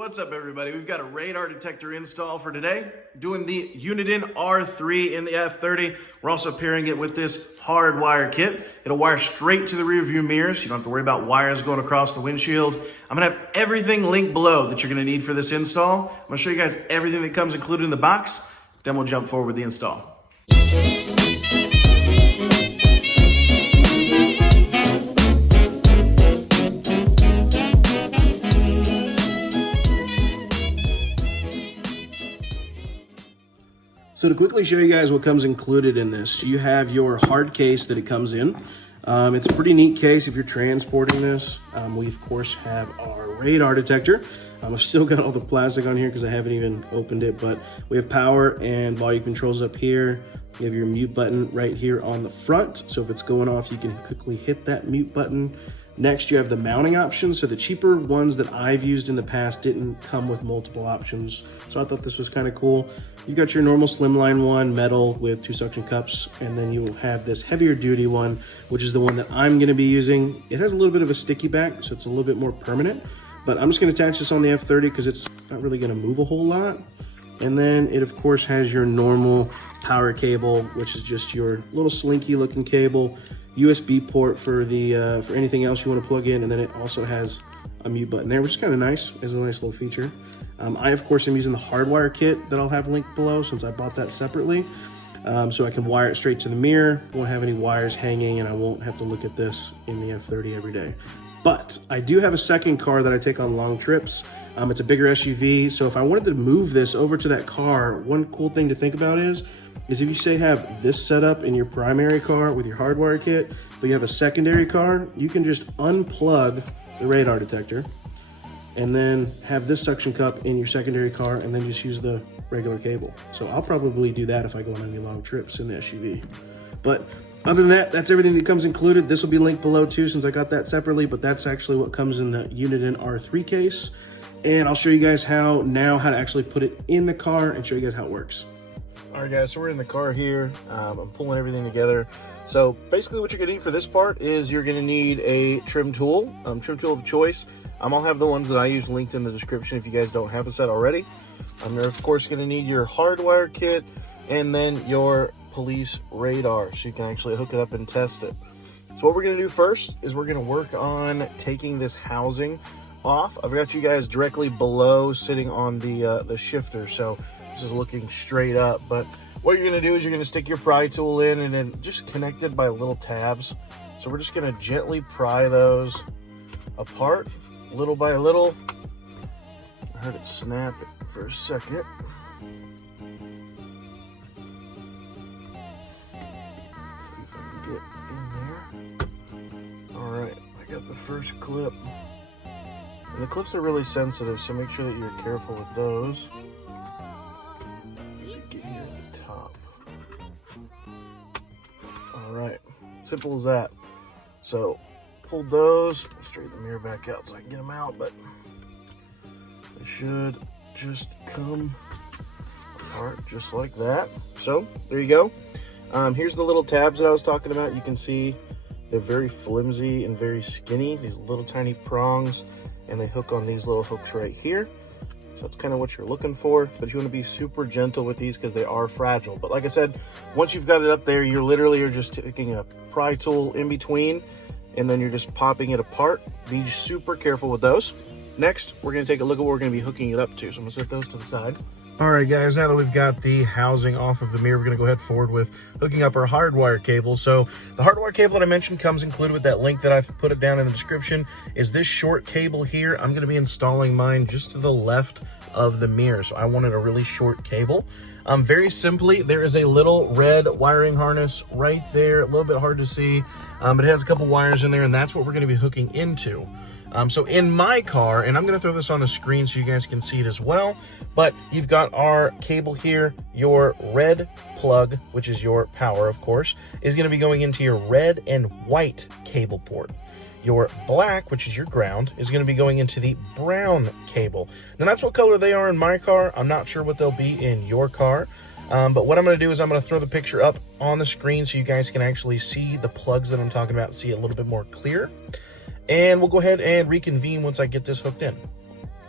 What's up, everybody? We've got a radar detector install for today, doing the Uniden R3 in the F30. We're also pairing it with this Hardwire kit. It'll wire straight to the rear view mirror, so you don't have to worry about wires going across the windshield. I'm gonna have everything linked below that you're gonna need for this install. I'm gonna show you guys everything that comes included in the box, then we'll jump forward with the install. So to quickly show you guys what comes included in this, you have your hard case that it comes in. It's a pretty neat case if you're transporting this. We of course have our radar detector. I've still got all the plastic on here because I haven't even opened it, but we have power and volume controls up here. You have your mute button right here on the front. So if it's going off, you can quickly hit that mute button. Next, you have the mounting options. So the cheaper ones that I've used in the past didn't come with multiple options. So I thought this was kind of cool. You got your normal slimline one, metal with 2 suction cups, and then you will have this heavier duty one, which is the one that I'm gonna be using. It has a little bit of a sticky back, so it's a little bit more permanent, but I'm just gonna attach this on the F30 because it's not really gonna move a whole lot. And then it of course has your normal power cable, which is just your little slinky looking cable, USB port for the for anything else you want to plug in, and then it also has a mute button there, which is kind of nice. It's a nice little feature. I of course am using the Hardwire kit that I'll have linked below since I bought that separately, so I can wire it straight to the mirror. Won't have any wires hanging, and I won't have to look at this in the F30 every day. But I do have a second car that I take on long trips. It's a bigger SUV, so if I wanted to move this over to that car, one cool thing to think about is if you say have this set up in your primary car with your Hardwire kit, but you have a secondary car, you can just unplug the radar detector and then have this suction cup in your secondary car and then just use the regular cable. So I'll probably do that if I go on any long trips in the SUV. But other than that, that's everything that comes included. This will be linked below too since I got that separately, but that's actually what comes in the Uniden R3 case. And I'll show you guys how to actually put it in the car and show you guys how it works. All right, guys, so we're in the car here. I'm pulling everything together. So basically what you're gonna need for this part is you're gonna need a trim tool of choice. I'll have the ones that I use linked in the description if you guys don't have a set already. You're of course gonna need your Hardwire kit and then your police radar so you can actually hook it up and test it. So what we're gonna do first is we're gonna work on taking this housing off. I've got you guys directly below sitting on the shifter, so this is looking straight up. But what you're gonna do is you're gonna stick your pry tool in and then just connect it by little tabs. So we're just gonna gently pry those apart little by little. I heard it snap for a second. Let's see if I can get in there. All right, I got the first clip. And the clips are really sensitive, so make sure that you're careful with those. Get here at the top. All right, simple as that. So pulled those, straighten the mirror back out so I can get them out, but they should just come apart just like that. So there you go. Here's the little tabs that I was talking about. You can see they're very flimsy and very skinny, these little tiny prongs, and they hook on these little hooks right here. So that's kind of what you're looking for, but you want to be super gentle with these because they are fragile. But like I said, once you've got it up there, you're literally just taking a pry tool in between and then you're just popping it apart. Be super careful with those. Next, we're going to take a look at what we're going to be hooking it up to. So I'm going to set those to the side. All right, guys, now that we've got the housing off of the mirror, we're going to go ahead forward with hooking up our Hardwire cable. So the Hardwire cable that I mentioned comes included with that link that I've put it down in the description. Is this short cable here. I'm going to be installing mine just to the left of the mirror. So I wanted a really short cable. Very simply, there is a little red wiring harness right there, a little bit hard to see, but it has a couple wires in there, and that's what we're going to be hooking into. So in my car, and I'm going to throw this on the screen so you guys can see it as well, but you've got our cable here. Your red plug, which is your power, of course, is going to be going into your red and white cable port. Your black, which is your ground, is going to be going into the brown cable. Now that's what color they are in my car. I'm not sure what they'll be in your car. But what I'm going to do is I'm going to throw the picture up on the screen so you guys can actually see the plugs that I'm talking about, see it a little bit more clear. And we'll go ahead and reconvene once I get this hooked in.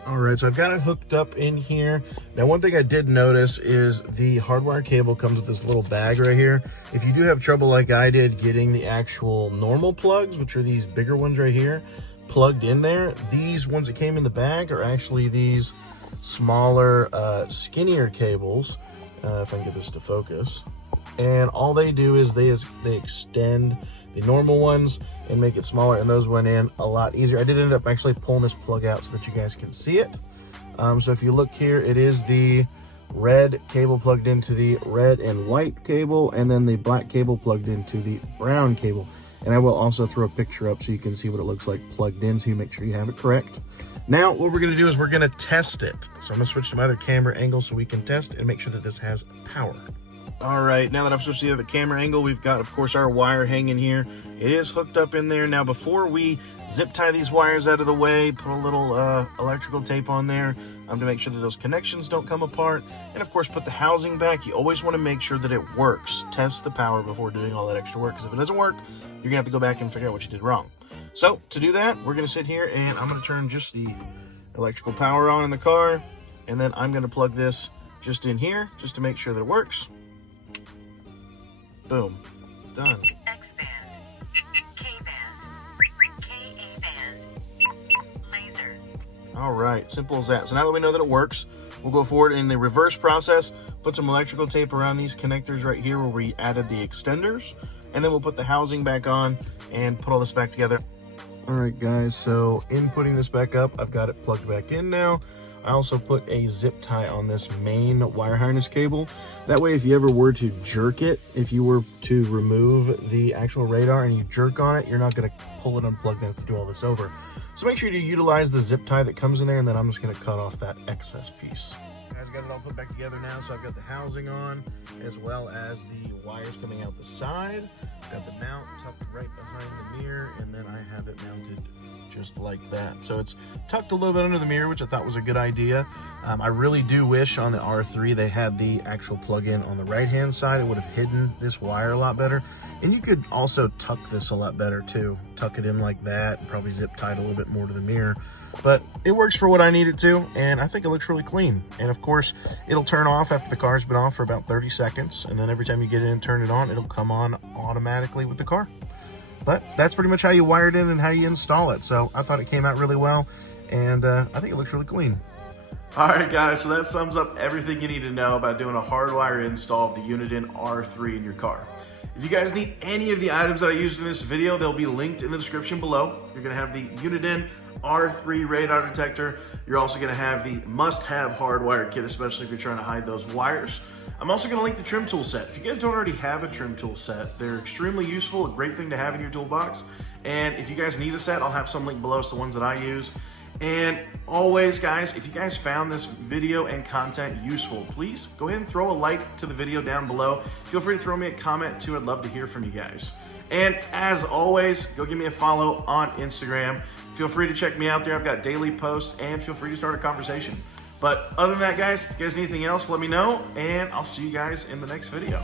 All right, so I've got it hooked up in here. Now, one thing I did notice is the Hardwire cable comes with this little bag right here. If you do have trouble like I did getting the actual normal plugs, which are these bigger ones right here, plugged in there, these ones that came in the bag are actually these smaller, skinnier cables, if I can get this to focus. And all they do is they extend the normal ones and make it smaller, and those went in a lot easier. I did end up actually pulling this plug out so that you guys can see it. So if you look here, it is the red cable plugged into the red and white cable, and then the black cable plugged into the brown cable. And I will also throw a picture up so you can see what it looks like plugged in, so you make sure you have it correct. Now, what we're gonna do is we're gonna test it. So I'm gonna switch to my other camera angle so we can test and make sure that this has power. All right, now that I've switched to the other camera angle, we've got, of course, our wire hanging here. It is hooked up in there. Now, before we zip tie these wires out of the way, put a little electrical tape on there to make sure that those connections don't come apart. And, of course, put the housing back. You always want to make sure that it works. Test the power before doing all that extra work, because if it doesn't work, you're going to have to go back and figure out what you did wrong. So, to do that, we're going to sit here, and I'm going to turn just the electrical power on in the car, and then I'm going to plug this just in here, just to make sure that it works. Boom. Done. X-band, K-band, Ka-band, laser. All right, simple as that. So now that we know that it works, we'll go forward in the reverse process, put some electrical tape around these connectors right here where we added the extenders, and then we'll put the housing back on and put all this back together. All right, guys, so in putting this back up, I've got it plugged back in now. I also put a zip tie on this main wire harness cable. That way, if you ever were to jerk it, if you were to remove the actual radar and you jerk on it, you're not gonna pull it unplugged and have to do all this over. So make sure you utilize the zip tie that comes in there, and then I'm just gonna cut off that excess piece. Guys, got it all put back together now, so I've got the housing on, as well as the wires coming out the side. Got the mount tucked right behind the mirror, and then I have it mounted just like that. So it's tucked a little bit under the mirror, which I thought was a good idea. I really do wish on the R3 they had the actual plug-in on the right-hand side. It would have hidden this wire a lot better. And you could also tuck this a lot better too. Tuck it in like that, and probably zip tie it a little bit more to the mirror. But it works for what I need it to, and I think it looks really clean. And of course, it'll turn off after the car's been off for about 30 seconds. And then every time you get in and turn it on, it'll come on automatically with the car. But that's pretty much how you wire it in and how you install it. So I thought it came out really well, and I think it looks really clean. All right, guys, so that sums up everything you need to know about doing a hardwire install of the Uniden R3 in your car. If you guys need any of the items that I used in this video, they'll be linked in the description below. You're gonna have the Uniden R3 Radar Detector. You're also gonna have the must-have hardwire kit, especially if you're trying to hide those wires. I'm also gonna link the trim tool set. If you guys don't already have a trim tool set, they're extremely useful, a great thing to have in your toolbox. And if you guys need a set, I'll have some linked below, so the ones that I use. And always, guys, if you guys found this video and content useful, please go ahead and throw a like to the video down below. Feel free to throw me a comment too. I'd love to hear from you guys. And as always, go give me a follow on Instagram. Feel free to check me out there. I've got daily posts, and feel free to start a conversation. But other than that, guys, if you guys need anything else, let me know, and I'll see you guys in the next video.